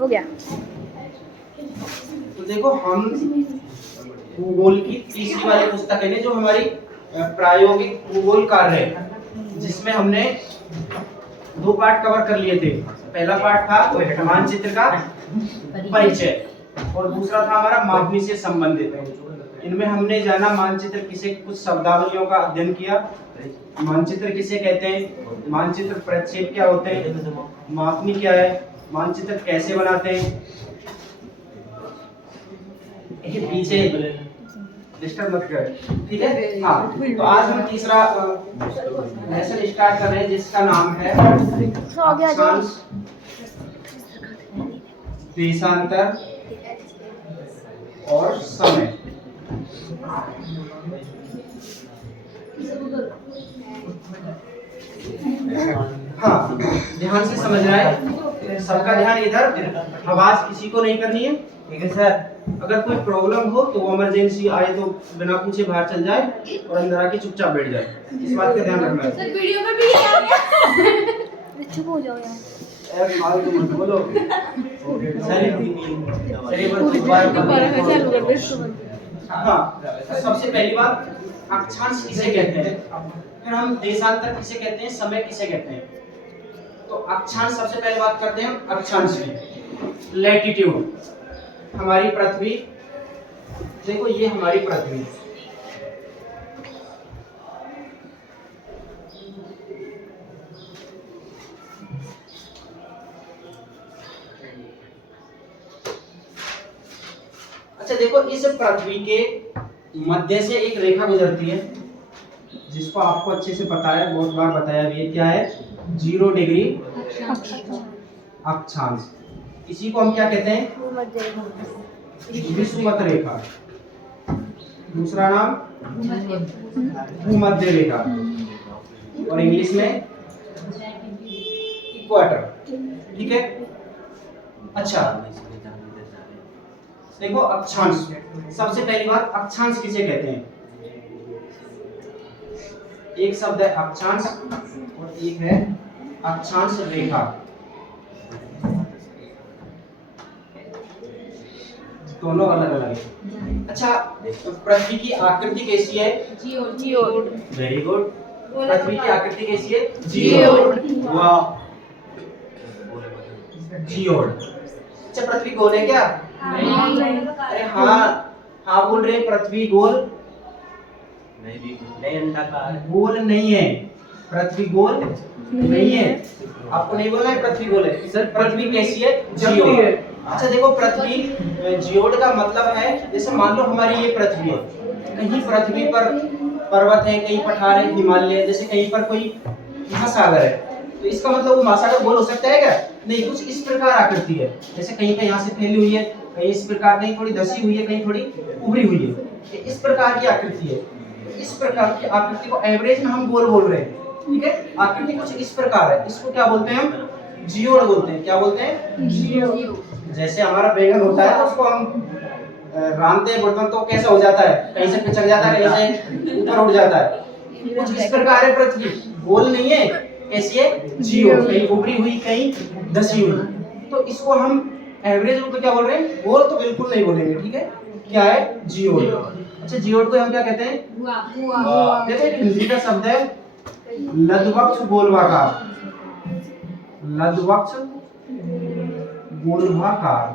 हो गया। तो देखो हम भूगोल की तीसरी वाली पुस्तक है जो हमारी प्रायोगिक भूगोल कार्य है, जिसमें हमने 2 पार्ट कवर कर लिए थे। पहला पार्ट था मानचित्र का परिचय और दूसरा था हमारा मापनी से संबंधित। इनमें हमने जाना मानचित्र किसे, कुछ शब्दावलियों का अध्ययन किया, मानचित्र किसे कहते हैं, मानचित्र प्रक्षेप क्या होते हैं, मापनी क्या है, मानचित्र कैसे बनाते हैं। ये पीछे डिस्टर्ब मत कर, ठीक है। हाँ, तो आज हम तीसरा लेसन स्टार्ट कर रहे हैं जिसका नाम है अक्षांश, देशांतर और समय। हाँ, ध्यान से समझ रहा है सबका ध्यान इधर, आवाज किसी को नहीं करनी है, ठीक है सर। अगर कोई प्रॉब्लम हो तो इमरजेंसी आए तो बिना पूछे बाहर चल जाए और अंदर आके चुपचाप बैठ जाए, इस बात का ध्यान रखना है। सर वीडियो में भी आ गया। चुप हो जाओ यार। फालतू मत बोलो। हाँ, सबसे पहली बात अक्षांश किसे कहते हैं, फिर हम देशांतर किसे कहते हैं, समय किसे कहते हैं। तो अक्षांश सबसे पहले बात करते हैं अक्षांश की। लैटिट्यूड, हमारी पृथ्वी, देखो ये हमारी पृथ्वी, अच्छा देखो इस पृथ्वी के मध्य से एक रेखा गुजरती है जिसको आपको अच्छे से पता है, बहुत बार बताया भी है, क्या है, 0 डिग्री अक्षांश। इसी को हम क्या कहते हैं, विषुवत रेखा, दूसरा नाम भूमध्य रेखा और इंग्लिश में इक्वेटर, ठीक है। अच्छा देखो अक्षांश, सबसे पहली बात अक्षांश किसे कहते हैं। एक शब्द है अक्षांश और एक है अक्षांश रेखा, दोनों अलग अलग है। अच्छा पृथ्वी की आकृति कैसी है, जियोड, वेरी गुड। पृथ्वी की आकृति कैसी है, जियोड, वाह, जियोड। अच्छा पृथ्वी गोल है क्या, अरे हाँ हाँ बोल रहे, पृथ्वी गोल नहीं, अंडाकार गोल नहीं है, पृथ्वी गोल नहीं है। आपको नहीं बोलना है पृथ्वी गोल है सर, पृथ्वी कैसी है, जियोड। अच्छा देखो पृथ्वी, जियोड का मतलब है जैसे मान लो हमारी ये पृथ्वी है, कहीं पृथ्वी पर पर्वत है, कहीं पठार है, हिमालय, जैसे कहीं पर कोई महासागर है, तो इसका मतलब वो महासागर गोल हो सकता है क्या, नहीं। कुछ इस प्रकार आकृति है, जैसे कहीं पे यहाँ से फैली हुई है, कहीं इस प्रकार, कहीं थोड़ी धसी हुई है, कहीं थोड़ी उभरी हुई है, इस प्रकार की आकृति है। इस प्रकार की आकृति को एवरेज में हम गोल बोल रहे हैं, ठीक है। आकृति कुछ इस प्रकार है, इसको क्या बोलते हैं हम, जियोड बोलते हैं। क्या बोलते हैं, जियोड। जैसे हमारा बैंगन होता है तो उसको हम रांधते हैं बर्तन तो कैसा हो जाता है, कहीं से पिचक जाता है, कहीं से ऊपर उठ जाता है, कुछ इस प्रकार है। पृथ्वी गोल नहीं है, कैसी है, जियोड, कहीं उभरी हुई, कहीं धसी हुई। तो इसको हम एवरेज रूप में क्या बोल रहे हैं, गोल तो बिल्कुल नहीं बोलेंगे, ठीक है। क्या है, जियोड। अच्छा जियोड को हम क्या कहते हैं, देखो एक हिंदी का शब्द है लघुवक्ष गोलवाकार, लघुवक्ष गोलवाकार।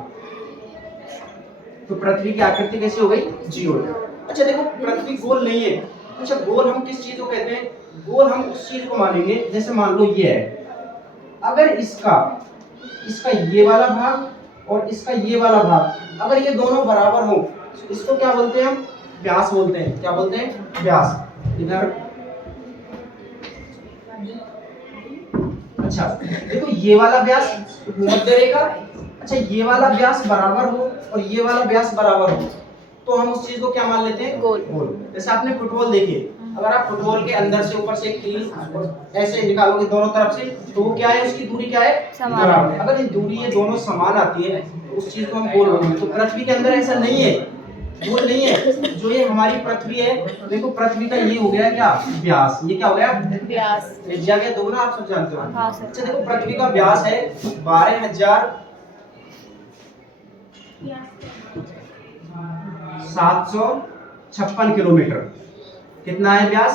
तो पृथ्वी की आकृति कैसी हो गई, जियोड। अच्छा देखो पृथ्वी गोल नहीं है, अच्छा गोल हम किस चीज को कहते हैं, गोल हम उस चीज को मानेंगे, जैसे मान लो ये है, अगर इसका ये वाला भाग और इसका ये वाला भाग अगर ये दोनों बराबर हो, इसको क्या बोलते हैं हम, व्यास बोलते हैं। क्या बोलते हैं, व्यास। इधर अच्छा देखो ये वाला व्यास मध्य रेखा, अच्छा ये वाला व्यास बराबर हो और ये वाला व्यास बराबर हो तो हम उस चीज को क्या मान लेते हैं, गोल। जैसे आपने फुटबॉल देखी, अगर आप फुटबॉल के अंदर से ऊपर से कील ऐसे निकालोगे दोनों तरफ से, तो वो क्या है, उसकी दूरी क्या है, बराबर। अगर ये दूरी ये दोनों समान आती है तो उस चीज को हम गोल बोलेंगे। तो पृथ्वी के अंदर ऐसा नहीं है, गोल नहीं है। जो ये हमारी पृथ्वी है, देखो पृथ्वी का ये हो गया क्या, व्यास। ये क्या हो गया, व्यास। त्रिज्या के दो ना, आप सब जानते हो। अच्छा देखो पृथ्वी का व्यास है 12,000 756 किलोमीटर। कितना है व्यास?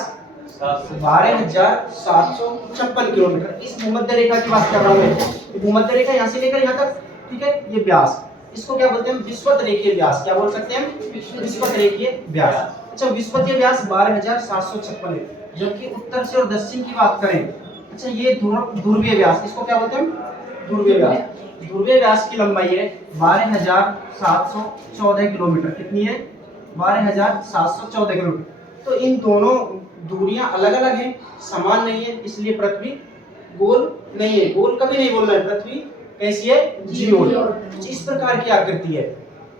12,756 किलोमीटर। इस भूमध्य रेखा की बात कर रहा हूँ मैं। ये भूमध्य रेखा यहाँ से लेकर यहाँ तक, ठीक है, ये व्यास, इसको क्या बोलते हैं? विषुवत रेखीय व्यास। क्या बोल सकते हैं? विषुवत रेखीय व्यास। अच्छा, विषुवतीय व्यास 12,756 है। जबकि उत्तर से और दक्षिण की बात करें, अच्छा, ये ध्रुवीय व्यास, इसको क्या बोलते हैं? ध्रुवीय व्यास। ध्रुवीय व्यास की लंबाई है 12,714 किलोमीटर। कितनी है? 12,714 किलोमीटर। तो इन दोनों दूरियां अलग अलग हैं, समान नहीं है, इसलिए पृथ्वी गोल नहीं है। गोल कभी नहीं बोलना है। पृथ्वी कैसी है? जियोड। इस प्रकार की आकृति है।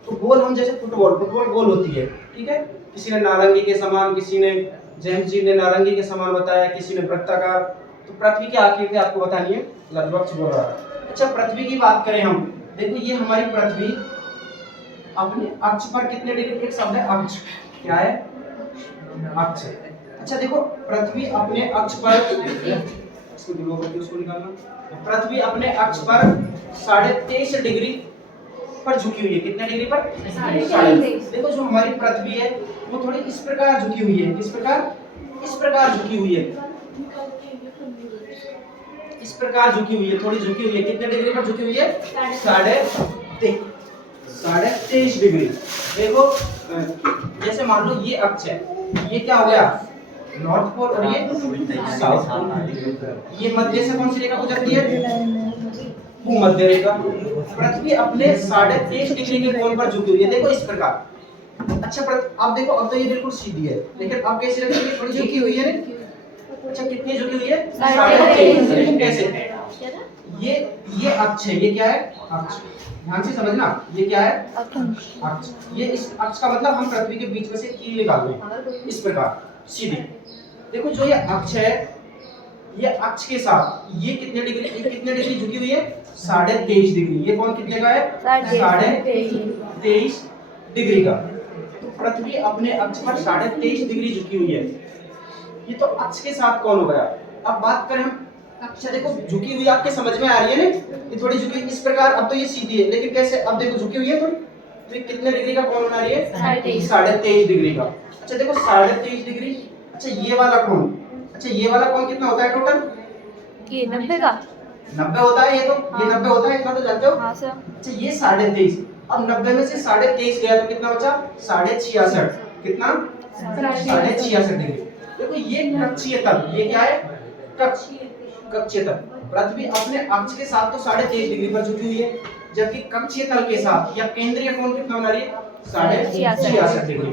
तो गोल हम जैसे फुटबॉल गोल होती है, ठीक है। किसी ने नारंगी के समान, किसी ने, जेम्स जी ने नारंगी के समान बताया, किसी ने वृत्ताकार। तो पृथ्वी की आकृति आपको बतानी है, लगभग बोल रहा है। अच्छा, पृथ्वी की बात करें हम, देखो ये हमारी पृथ्वी अपने अक्ष पर कितने डिग्री? एक शब्द है अक्ष। क्या है? अक्ष। अच्छा देखो, पृथ्वी अपने अक्ष पर, उसको निकालना, पृथ्वी अपने अक्ष पर 23.5 डिग्री पर झुकी हुई है। कितने डिग्री पर? 23.5। देखो जो हमारी पृथ्वी है वो थोड़ी इस प्रकार झुकी हुई है। किस प्रकार? इस प्रकार झुकी हुई है, इस प्रकार झुकी हुई है, थोड़ी झुकी हुई है। कितने डिग्री पर झुकी हुई है? 23.5 डिग्री। देखो जैसे मान लो ये अक्ष है, ये क्या हो गया? नॉर्थ पोल, और ये साउथ पोल। ये मध्य से कौन सी रेखा गुजरती है? भूमध्य रेखा। पृथ्वी अपने 23.5 डिग्री के कोण पर झुकी हुई है। देखो इस प्रकार। अच्छा, अब देखो, अब तो ये बिल्कुल सीधी है, लेकिन अब कैसी लग रही है? थोड़ी झुकी हुई है। अच्छा, कितनी झुकी हुई है? 23.5। कैसे? ये अक्ष है, ये क्या है? अक्ष। ध्यान से समझना, ये क्या है? अक्ष। ये इस अक्ष का मतलब हम पृथ्वी के बीच में से कील निकाल दें, इस प्रकार सीधी। देखो जो ये अक्ष है, ये अक्ष के साथ ये कितने डिग्री झुकी हुई है? 23.5 डिग्री। ये कौन कितने का है? 23.5 डिग्री का। तो पृथ्वी अपने अक्ष पर 23.5 डिग्री झुकी हुई है। ये तो अक्ष के साथ कौन हो गया? अब बात करें हम, अच्छा देखो झुकी हुई आपके समझ में आ रही है ना? ये थोड़ी झुकी इस प्रकार। अब तो ये सीधी है, लेकिन कैसे? अब देखो झुकी हुई है थोड़ी, तो ये कितने डिग्री का कोण बना रही है? 23.5 डिग्री का। अच्छा देखो 23.5 डिग्री। अच्छा ये वाला कोण, अच्छा ये वाला कोण कितना होता है टोटल? ये 90 का 90 होता है। ये तो ये 90 होता है, इतना तो जानते हो। हाँ सर। अच्छा ये 23.5, अब 90 में से 23.5 गया तो कितना बचा? 66.5। कितना? 66.5 डिग्री। देखो ये कक्षीय तल, ये क्या है? कक्षीय तल। पृथ्वी अपने अक्ष के साथ तो 23.5 डिग्री पर झुकी हुई है, जबकि कक्षीय तल के साथ या केंद्रीय कोण कितना बना रही है? 66.5 डिग्री।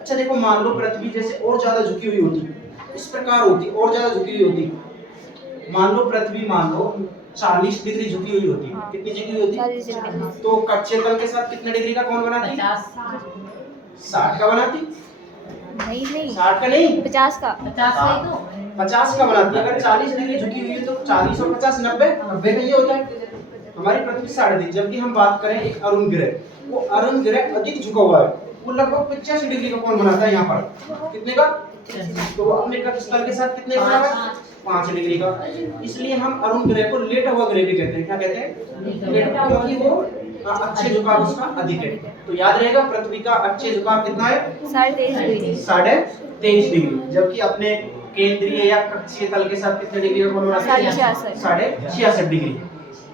अच्छा देखो, मान लो पृथ्वी जैसे और ज्यादा झुकी हुई होती, इस प्रकार होती, और ज्यादा झुकी हुई होती। मान लो पृथ्वी 40 डिग्री झुकी हुई होती। कितनी झुकी हुई होती? तो कक्षीय तल के साथ कितने डिग्री का कोण बनाती? 60 का बनाती? नहीं 60 का नहीं, 50 का। 50 का बनाती है। अगर 40 डिग्री झुकी हुई है तो 40 और 50 90 का ये होता है। हमारी पृथ्वी 3.5। जबकि हम बात करें एक अरुण ग्रह, वो अरुण ग्रह अधिक झुका हुआ है, वो लगभग 85 डिग्री का कोण बनाता है यहाँ पर। कितने का? तो अपने कक्ष तल के साथ कितने का? 5 डिग्री का। इसलिए हम अरुण ग्रह को लेटा हुआ ग्रह भी कहते हैं। क्या कहते हैं? लेटा, क्योंकि वो अक्षीय झुकाव उसका अधिक है। तो याद रहेगा पृथ्वी का अक्षीय झुकाव कितना है? 23.5 डिग्री। जबकि अपने केंद्रीय या कक्षीय तल के साथ कितने डिग्री का कोण बनाता है? 66.5 डिग्री।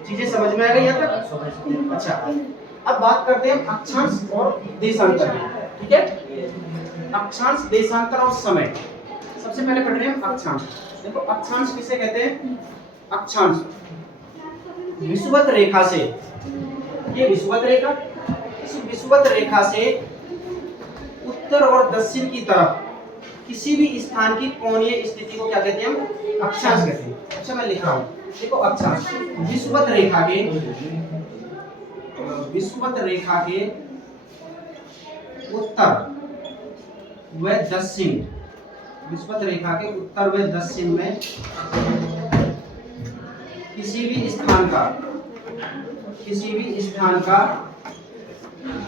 चीजें समझ में आ गई यहाँ तक? अच्छा, अब बात करते हैं अक्षांश और देशांतर की, ठीक है। अक्षांश, देशांतर और समय। सबसे पहले पढ़ रहे हैं अक्षांश। देखो अक्षांश किसे कहते हैं? अक्षांश विषुवत रेखा से, ये विषुवत रेखा, इस विषुवत रेखा से उत्तर और दक्षिण की तरफ किसी भी स्थान की कोणीय स्थिति को क्या कहते हैं? हम अक्षांश कहते हैं। अच्छा मैं लिख रहा हूँ, देखो अक्षांश विषुवत रेखा के उत्तर व दक्षिण, विषुवत रेखा के उत्तर व दक्षिण में किसी भी स्थान का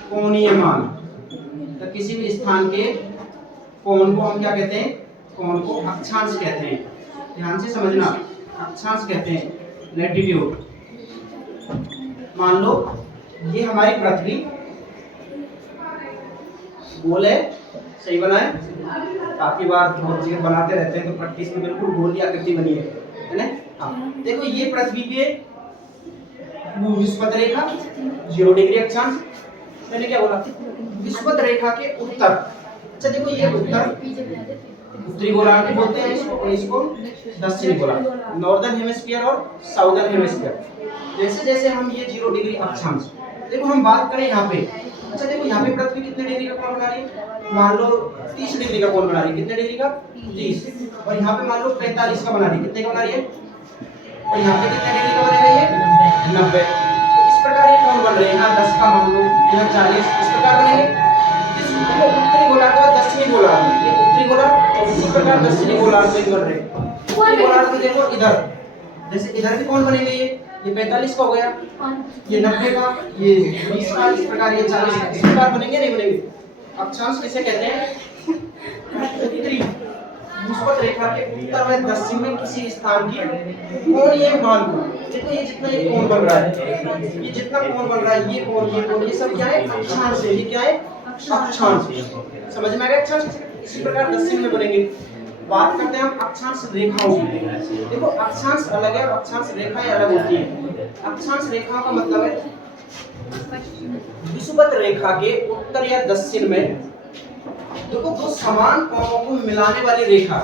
कोणीय मान, तो किसी भी स्थान के कोण को हम क्या कहते हैं? कोण को अक्षांश कहते हैं। ध्यान से समझना, अक्षांश कहते हैं। लैटिट्यूड, मान लो ये हमारी पृथ्वी गोल है, सही बना है। काफी बार बहुत जगह बनाते रहते हैं तो प्रैक्टिस में बिल्कुल गोल की आकृति बनी है ना। हाँ देखो ये पृथ्वी पे विषुवत रेखा 0 डिग्री अक्षांश, मैंने क्या बोला विषुवत रेखा के उत्तर। अच्छा देखो ये उत्तरी गोलार्ध बोलते हैं इसको दक्षिणी गोलार्ध, नॉर्दर्न हेमिस्फीयर और साउदर्न हेमिस्फीयर। जैसे जैसे हम ये 0 डिग्री अक्षांश, देखो हम बात करें यहाँ पे, अच्छा देखो यहाँ पे पृथ्वी कितने डिग्री का कोण बना रही है, मान लो 30 डिग्री का कोण बना रही है, कितने डिग्री का 30, और यहाँ पे मान लो 45 का बना रही है, कितने का बना रही है, और यहाँ पे कितने डिग्री का बना रही है 90। तो इस प्रकार ये कोण बन रहे हैं, यहाँ 10 का मान लो, यहाँ 40, इस प्रकार बनेंगे। उत्तरी गोलार्ध और दक्षिणी गोलार्ध, ये उत्तरी गोलार्ध और इसी प्रकार दक्षिणी गोलार्ध में बन रहे हैं। उत्तरी गोलार्ध में देखो इधर, जैसे इधर भी कोण बनेंगे, ये 45 का हो गया, ये 90 का, ये 20 का, इस प्रकार ये 40 का, इस प्रकार बनेंगे नहीं बनेंगे। अक्षांश किसे कहते हैं, उत्तरी विषुवत रेखा के उत्तर में दक्षिण में किसी स्थान की कोण ये मान को, देखो ये जितना ये कोण बन रहा है, ये जितना कोण बन रहा है, ये कोण ये सब क्या है अक्षांश है, ये क्या है अक्षांश। समझ में आ गया अक्षांश इसी प्रकार दक्षिण में बनेंगे। बात करते हैं हम अक्षांश रेखाओं की। देखो अक्षांश अलग है और अक्षांश रेखाएं अलग होती हैं। अक्षांश रेखाओं का मतलब है विषुवत रेखा के उत्तर या दक्षिण में देखो दो समान कोणों को मिलाने वाली रेखा।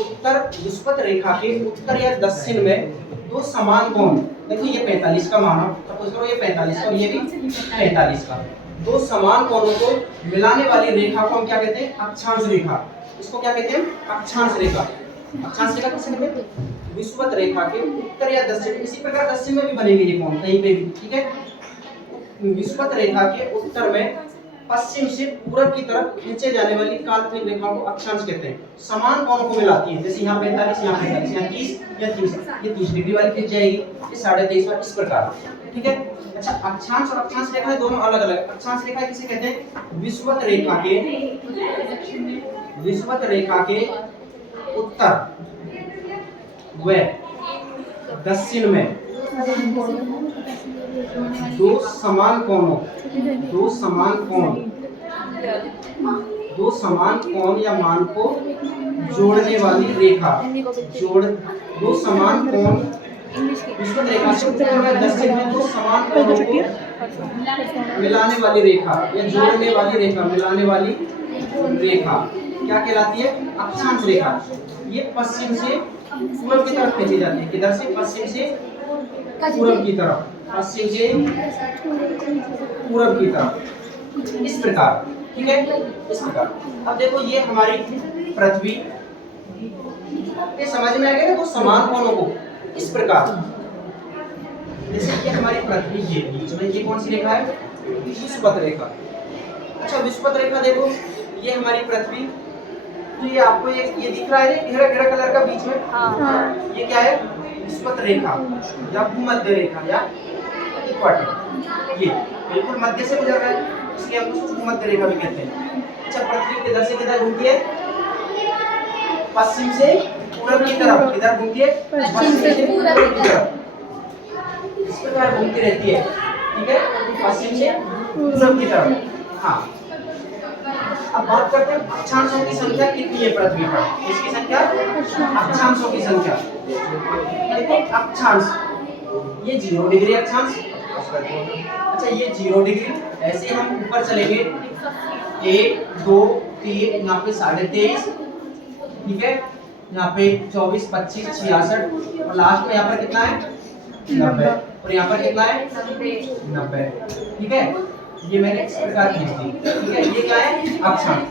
उत्तर विषुवत रेखा के उत्तर या दक्षिण में दो समान कोण, देखो ये 45 का मानो, सपोज करो ये 45 का और ये भी 45 का, दो समान कोणों को मिलाने वाली रेखा को हम क्या कहते हैं अक्षांश रेखा। इसको क्या कहते हैं अक्षांश रेखा। अक्षांश रेखा किसे कहते हैं विषुवत रेखा के उत्तर या दक्षिण, इसी प्रकार दक्षिण में भी बनेंगे ये कोण कहीं पे भी, ठीक है। विषुवत रेखा के उत्तर में पश्चिम से पूरब की तरफ खींचे जाने वाली काल्पनिक रेखाओं को अक्षांश कहते हैं। समान कोणों को मिलाती है, जैसे यहाँ 45, यहाँ 45, यहाँ 30 या 30, ये 30 डिग्री वाली खींच जाएगी, ये 23.5 वाली, इस प्रकार, ठीक है। अच्छा अक्षांश और अक्षांश रेखा दोनों अलग अलग। अक्षांश रेखा किसे कहते हैं विषुवत रेखा के उत्तर व दक्षिण में दो समान कोण या मान को जोड़ने वाली रेखा। दो समान कोण विषुवत रेखा के उत्तर में दक्षिण में दो समान कोणों को मिलाने वाली रेखा या जोड़ने वाली रेखा, मिलाने वाली रेखा क्या कहलाती है अक्षांश रेखा। ये पश्चिम से पूर्व की तरफ खींची जाती है, किधर से पश्चिम से पूर्व की तरफ, पश्चिम से पूर्व की तरफ, इस प्रकार, ठीक है, इस प्रकार। अब देखो ये हमारी पृथ्वी, ये समझ में आ गया ना, तो समान कोणों को इस प्रकार, जैसे ये हमारी पृथ्वी, ये बीच में ये कौन सी रेखा है विषुवत रेखा। अच्छा विषुवत रेखा देखो ये हमारी पृथ्वी, तो ये आपको ये दिख रहा है घेरा घेरा कलर का बीच में, हाँ। ये क्या है विषुवत रेखा या भूमध्य रेखा या इक्वेटर, ये बिल्कुल मध्य से गुजर रहा है, इसलिए हम उसको भूमध्य रेखा भी कहते हैं। अच्छा पृथ्वी किधर से किधर घूमती है पश्चिम से पूरब की तरफ, किधर घूमती है पश्चिम से पूरब की तरफ, इस प्रकार घूमती रहती है, ठीक है, पश्चिम से पूरब की तरफ। हाँ अब बात करते हैं अक्षांशों की संख्या कितनी है पृथ्वी पर, इसकी संख्या अक्षांशों की संख्या। देखो अक्षांश ये 0 डिग्री अक्षांश, अच्छा ये 0 डिग्री, ऐसे हम ऊपर चलेंगे 1 2 3, यहाँ पे 23.5, ठीक है, यहाँ पे 24 25 66 और लास्ट में यहाँ पर कितना है 90, और यहाँ पर कितना है 90, ठीक है। ये मैंने इस प्रकार खींच दी, ठीक है। ये क्या है अक्षांश।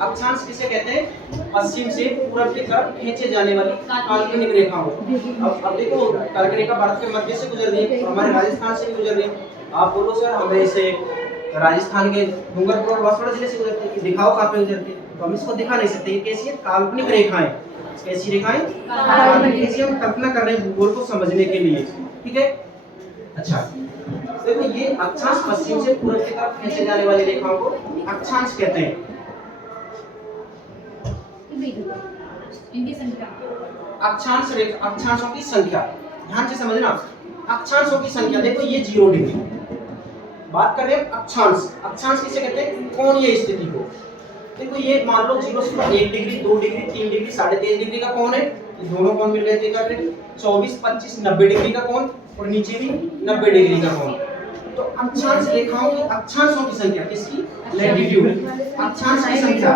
अक्षांश किसे कहते हैं पश्चिम से पूरब की तरफ खींचे जाने वाली काल्पनिक रेखाओं। अब देखो काल्पनिक रेखा भारत के मध्य से गुजर रही है, हमारे राजस्थान से भी गुजर रही है। आप बोलो सर हमें से राजस्थान के डूंगरपुर और बांसवाड़ा जिले से गुजरती है, दिखाओ कहाँ पे गुजरती है, तो हम इसको दिखा नहीं सकते। ये कैसी है काल्पनिक रेखाएं, कैसी रेखाएं काल्पनिक, कैसी हम कल्पना कर रहे हैं भूगोल को समझने के लिए, ठीक है। अच्छा देखो ये अक्षांश पश्चिम से पूरब की तरफ खींचे जाने वाली रेखाओं को अक्षांश कहते हैं। इनकी संख्या अक्षांश रेखा, अक्षांशों की संख्या ध्यान से समझना। अक्षांशों की संख्या देखो ये 0 डिग्री, बात कर रहे हैं अक्षांश। अक्षांश किसे कहते हैं? कोणीय स्थिति को। देखो ये मान लो 0 से 1 डिग्री, 2 डिग्री, 3 डिग्री, 3.5 डिग्री का कोण है, ये दोनों कोण मिल गए थे कर 24, 25, 90 डिग्री का कोण, और नीचे भी 90 डिग्री का कोण। तो अक्षांश रेखाओं की अक्षांशों की संख्या किसकी? लैटिट्यूड। अक्षांश की संख्या,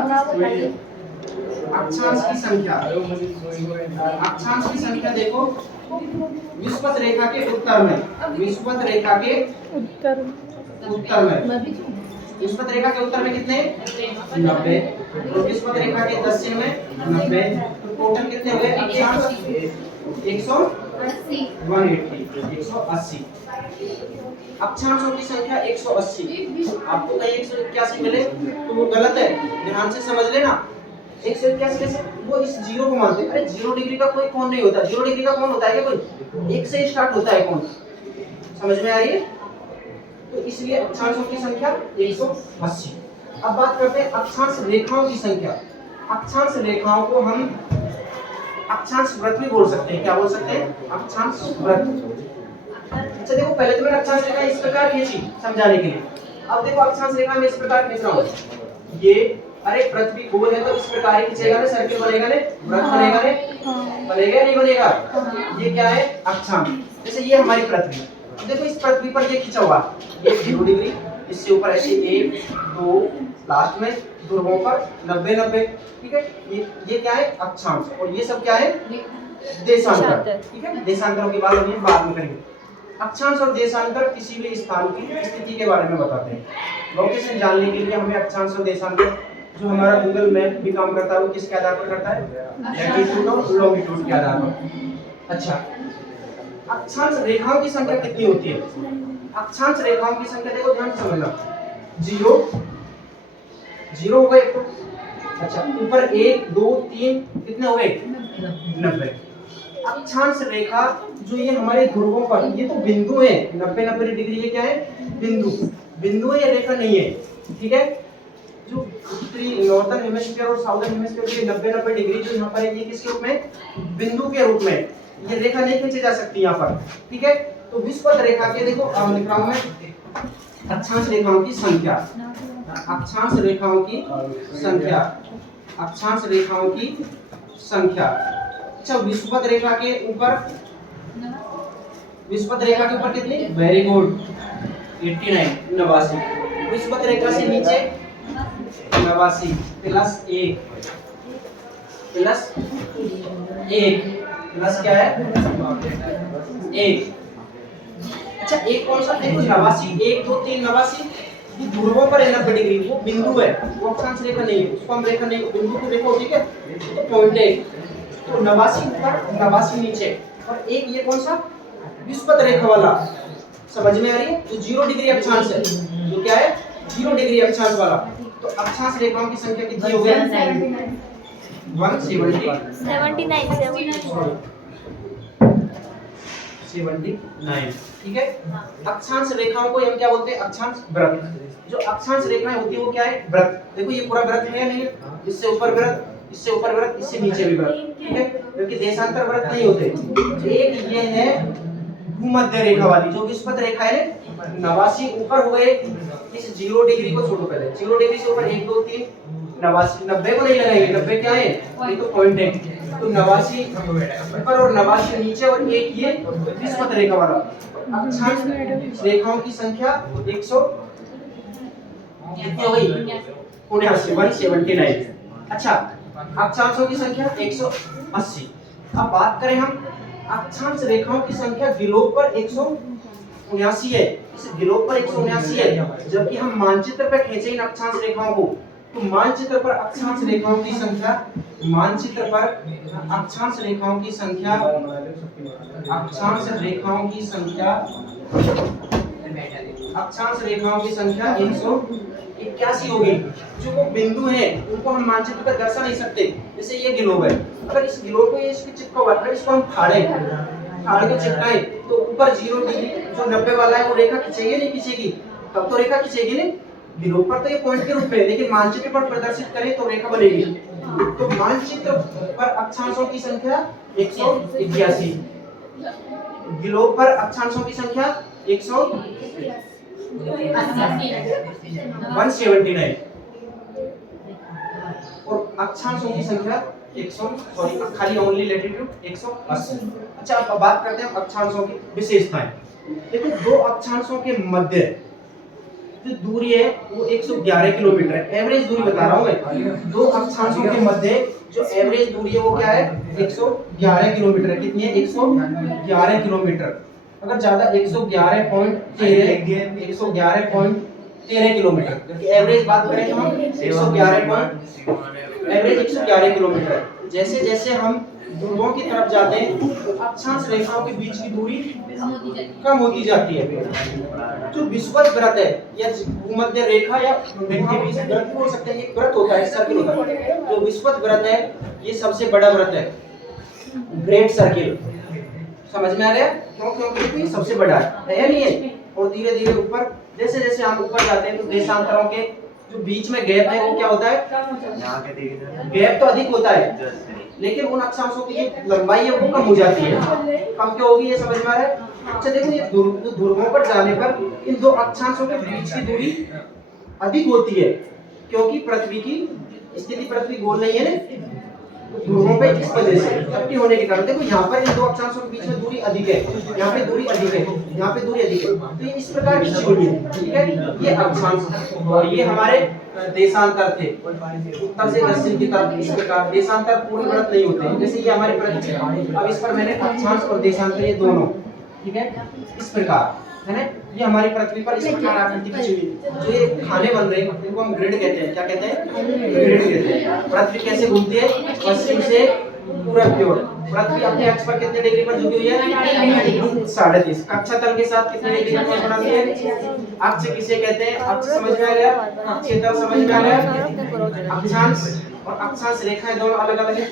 अक्षांश की संख्या, अक्षांश की संख्या देखो विषुवत रेखा के उत्तर में, विषुवत रेखा के उत्तर में, विषुवत रेखा के उत्तर में कितने? 90, और विषुवत रेखा के दक्षिण में 90, तो टोटल कितने हो गए अक्षांश? 180। अक्षांशों की संख्या 180। आपको कहीं 181 मिले तो वो गलत है, ध्यान से समझ लेना। 181 कैसे? वो इस जीरो को मानते हैं। अरे 0 डिग्री का कोई कोण नहीं होता। 0 डिग्री का कोण होता है क्या कोई? 1 से स्टार्ट होता है कोण। समझ में आ रही है? तो इसलिए अक्षांशों की संख्या 180। अब बात करते हैं अक्षांश रेखाओं की संख्या। अक्षांश रेखाओं को हम अक्षांश वृत्त भी बोल सकते हैं। क्या बोल सकते हैं? अक्षांश वृत्त। अच्छा देखो, पहले तो मैंने अक्षांश रेखा इस प्रकार खींची समझाने के लिए। अब देखो अक्षांश रेखा में इस प्रकार खींच रहा हूं। ये अरे पृथ्वी गोल है तो इस प्रकार ही खींचेगा ना, सर्किल बनेगा ना, वृत्त बनेगा ना, बनेगा नहीं बनेगा? ये क्या है? अक्षांश। जैसे ये हमारी पृथ्वी, देखो इस पृथ्वी पर ये खींचा हुआ, ये 0 डिग्री, इससे ऊपर ऐसे 1, 2, लास्ट में ध्रुवों पर 90, 90। ठीक है, ये क्या है? अक्षांश। और ये सब क्या है? देशांतर। ठीक है, देशांतरों की बात हम बाद में करेंगे। अक्षांश और देशांतर किसी भी स्थान की स्थिति के बारे में बताते हैं। लोकेशन जानने के लिए हमें अक्षांश और देशांतर, जो हमारा गूगल मैप भी काम करता है, वो किसके आधार पर करता है? लैटिट्यूड और लॉन्गिट्यूड के आधार पर। अच्छा, अक्षांश रेखाओं की संख्या कितनी होती है? अक्षांश रेखाओं की संख्या देखो, ध्यान से समझना। 0 हो गए तो, अच्छा ऊपर 1, 2, 3 कितने हो गए? 90। अक्षांश रेखा जो ये हमारे ध्रुवों पर, ये तो बिंदु है 90, 90 डिग्री, ये क्या है? बिंदु। बिंदु है, ये रेखा नहीं है। ठीक है, जो उत्तरी नॉर्दर्न हेमिस्फीयर और साउदर्न हेमिस्फीयर के 90, 90 डिग्री जो यहाँ पर है, ये किसके रूप में? बिंदु के रूप में। ये रेखा नहीं खींची जा सकती यहाँ पर। ठीक है, तो विषुवत रेखा के देखो लिख रहा हूं मैं अक्षांश रेखाओं की संख्या, अक्षांश रेखाओं की संख्या, अक्षांश रेखाओं की संख्या। अच्छा, विषुवत रेखा के ऊपर, विषुवत रेखा के ऊपर कितनी? Very good, 89, 89। विषुवत रेखा से नीचे 89 प्लस 1, प्लस 1, प्लस क्या है? 1। अच्छा, एक कौन सा? देखो 89, 1, 2, 3, 89, ये ध्रुवों पर है 90 डिग्री, वो बिंदु है, वो अक्षांश रेखा नहीं है, उसको हम रेखा नहीं, बिंदु को देखो। ठीक है, तो पॉइंट है, तो 89 ऊपर, 89 नीचे, और एक ये कौन सा? विषुवत रेखा वाला। समझ में आ रही है? तो 0 डिग्री अक्षांश है, जो क्या है? 0 डिग्री अक्षांश वाला। तो अक्षांश रेखाओं की संख्या कितनी हो गई? 179। ठीक है, अक्षांश रेखाओं को हम क्या बोलते हैं? अक्षांश वृत्त। जो अक्षांश रेखाएं होती है वो क्या है? वृत्त। देखो ये पूरा वृत्त है या नहीं है? इससे ऊपर वृत्त, इससे ऊपर वृत्त, इससे नीचे भी वृत्त। ठीक है, क्योंकि देशांतर वृत्त नहीं होते। एक ये है भूमध्य रेखा वाली, जो विषुवत रेखा है 89 ऊपर हो गए। इस 0 डिग्री को छोड़ो, पहले 0 डिग्री से ऊपर 1, 2, 3, 89, 90 को नहीं लगाएंगे, 90 क्या है? ये तो पॉइंट है, तो 89 ऊपर और 89 नीचे, और एक ये विषुवत रेखा वाला। अक्षांश रेखाओं की संख्या 100 कितनी हो गई? 179। अच्छा, अक्षांशों की संख्या 180। अब बात करें हम अक्षांश रेखाओं की संख्या गिलोब पर 179 है। इस गिलोब पर 179 है, जबकि हम मानचित्र पर खींचे इन अक्षांश रेखाओं को, तो मानचित्र पर अक्षांश रेखाओं की संख्या, मानचित्र पर अक्षांश रेखाओं की संख्या, अक्षांश रेखाओं की संख्या, अक्षांश रेखाओं की संख्या 181 होगी। जो वो बिंदु है उनको हम मानचित्र पर दर्शा नहीं सकते। जैसे ये गिलोब है, अगर इस गिलोब को इसके चिपका हुआ, अगर इसको हम फाड़े को चिपकाएं, तो ऊपर 0 डिग्री जो 90 वाला है वो रेखा खींचेगी नहीं खींचेगी? तब तो रेखा खींचेगी नहीं। गिलोब पर तो ये पॉइंट के रूप में, लेकिन मानचित्र पर प्रदर्शित करें तो रेखा बनेगी। तो मानचित्र पर अक्षांशों की संख्या 181, गिलोब पर अक्षांशों की संख्या 180। 179 और अक्षांशों की संख्या 100 सॉरी खाली ओनली लैटिट्यूड 180। अच्छा अब बात करते हैं अक्षांशों की विशेषताएं। देखो दो अक्षांशों के मध्य जो दूरी है वो 111 किलोमीटर है। एवरेज दूरी बता रहा हूं मैं। दो अक्षांशों के मध्य जो एवरेज दूरी है वो क्या है 111 किलोमीटर है। कितनी है 111 किलोमीटर। अगर ज्यादा 111.13 किलोमीटर क्योंकि एवरेज बात करें तो हम 111 एवरेज 111 किलोमीटर है। जैसे जैसे हम ध्रुवों की तरफ जाते हैं तो अक्षांश रेखाओं के बीच की दूरी कम होती जाती है। जो विषुवत वृत्त है या भूमध्य रेखा या रेखा बीच वृत्त हो सकते हैं, एक वृत्त होता है सर्किल होता है। जो विषुवत वृत्त है ये सबसे बड़ा वृत्त है ग्रेट सर्किल। समझ में आ गया क्यों? क्योंकि ये सबसे बड़ा है नहीं है। और धीरे धीरे ऊपर जैसे जैसे हम ऊपर जाते हैं तो देशांतरों के जो बीच में गैप है वो क्या होता है गैप तो अधिक होता है लेकिन उन अक्षांशों की जो लंबाई है वो कम हो जाती है। कम क्यों होगी ये समझ में आ रहा है? अच्छा देखो ये ध्रुवों पर जाने पर इन दो अक्षांशों के बीच की दूरी अधिक होती है क्योंकि पृथ्वी की स्थिति पृथ्वी गोल नहीं है ना ध्रुवों पे इस वजह से चपटी होने के कारण। देखो यहाँ पर इन दो अक्षांशों के बीच में दूरी अधिक है, यहाँ पे दूरी अधिक है, यहाँ पे दूरी अधिक है। तो ये इस प्रकार की दूरी है, ठीक है? ये अक्षांश और ये हमारे देशांतर थे उत्तर से दक्षिण की तरफ। इस प्रकार देशांतर पूर्ण वृत्त नहीं होते जैसे ये हमारे पृथ्वी। अब इस पर मैंने अक्षांश और देशांतर ये दोनों, ठीक है, इस प्रकार है ना। ये हमारी पृथ्वी पर इस प्रकार आकृति की जो ये खाने बन रहे हैं इनको हम ग्रिड कहते हैं। क्या कहते हैं? ग्रिड कहते हैं। पृथ्वी कैसे घूमती है? पश्चिम से पूरब की ओर। पृथ्वी अपने अक्ष पर कितने डिग्री पर झुकी हुई है? 30.5। कक्षा तल के साथ कितने डिग्री पर बनाती है? अक्ष किसे कहते हैं? अक्ष समझ में आ गया? अक्षेत्र समझ में आ गया? अक्षांश और अक्षांश रेखाएं दोनों अलग अलग है।